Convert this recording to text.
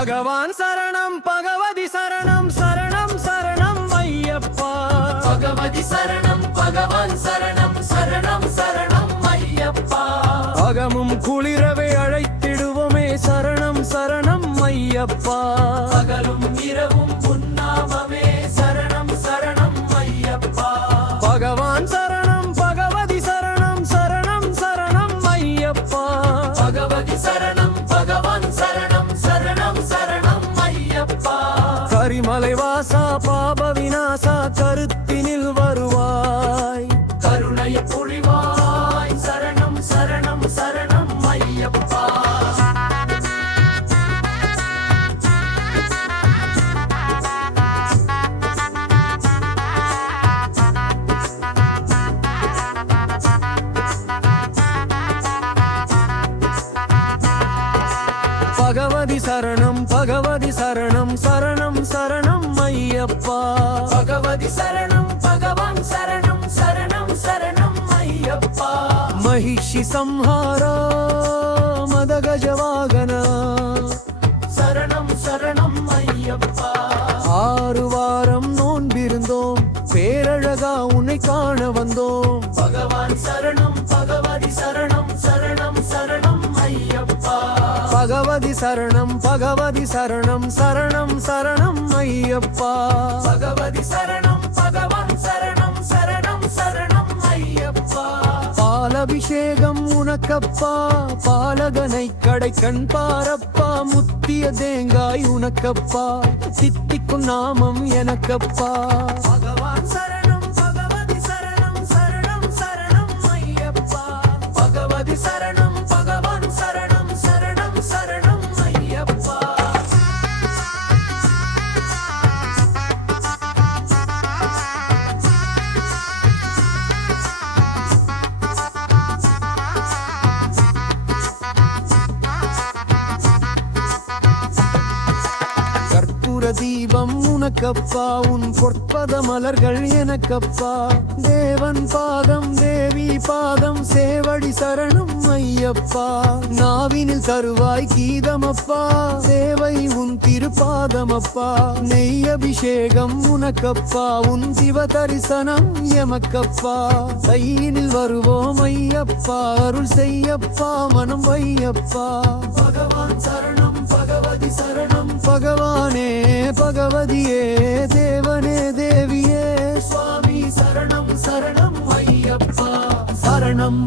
பகவான் சரணம் பகவதி சரணம் சரணம் சரணம் ஐயப்பா. பகவதி சரணம் பகவான் சரணம் சரணம் சரணம் ஐயப்பா. அகமும் குளிரவே அழைத்திடுவோமே சரணம் சரணம் ஐயப்பா. பகலும் இரவும் உன்னாமமே சரணம் சரணம் ஐயப்பா. பகவான் சரணம் பகவதி சரணம் சரணம் சரணம் ஐயப்பா. பகவதி சரணம் பகவான் சரணம் சரணம் சரணம் ஐயப்பா. கரிமலை வாசா பாப விநாசா கருத்தினில் வருவாய், கருணை பொழிவாய் சரணம் சரணம் சரணம் ஐயப்பா. பகவதி சரணம் பகவதி சரணம் சரணம் சரணம் ஐயப்பா. பகவதி சரணம் பகவான் சரணம் சரணம் சரணம் ஐயப்பா. மகிஷி சம்ஹாரா மதகஜவாகன சரணம் சரணம் ஐயப்பா. 6 வாரம் நோன்பிருந்தோம், பேரழகா உன்னை காண வந்தோம். பகவான் சரணம் பகவதி சரணம் சரணம் சரணம் ஐயப்பா. பகவதி சரணம் பகவதி சரணம் சரணம் சரணம் ஐயப்பா. பகவதி சரணம் பகவான் சரணம் சரணம் சரணம் ஐயப்பா. பாலபிஷேகம் உனக்கப்பா, பாலகனை கடை கண் பாரப்பா. முத்திய தேங்காய் உனக்கப்பா, சித்திக்கும் நாமம் எனக்கப்பா. பகவான் சரணம் பகவதி சரணம் சரணம் சரணம் ஐயப்பா. பகவதி சரணம் பகவான் சரணம் சரணம் சரணம் ஐயப்பா. கற்பூர தீபம் உனக்கப்பா, உன் பொற்பத மலர்கள் எனக்கப்பா. தேவன் பாதம் தேவி பாதம் சேவடி சரணம் ஐயப்பா. நாவினில் தருவாய் கீதமப்பா, சேவை உன் திருப்பாதமப்பா. நெய் அபிஷேகம் உனக்கப்பா, உன் சிவ தரிசனம் எமக்கப்பா. கையினில் வருவோம் ஐயப்பா, அருள் செய்யப்பா மனம் வையப்பா. பகவான் சரணம் பகவதி சரணம் பகவானே பகவதியே தேவனே தேவியே சுவாமி சரணம் சரணம் ஐயப்பா. சரணம்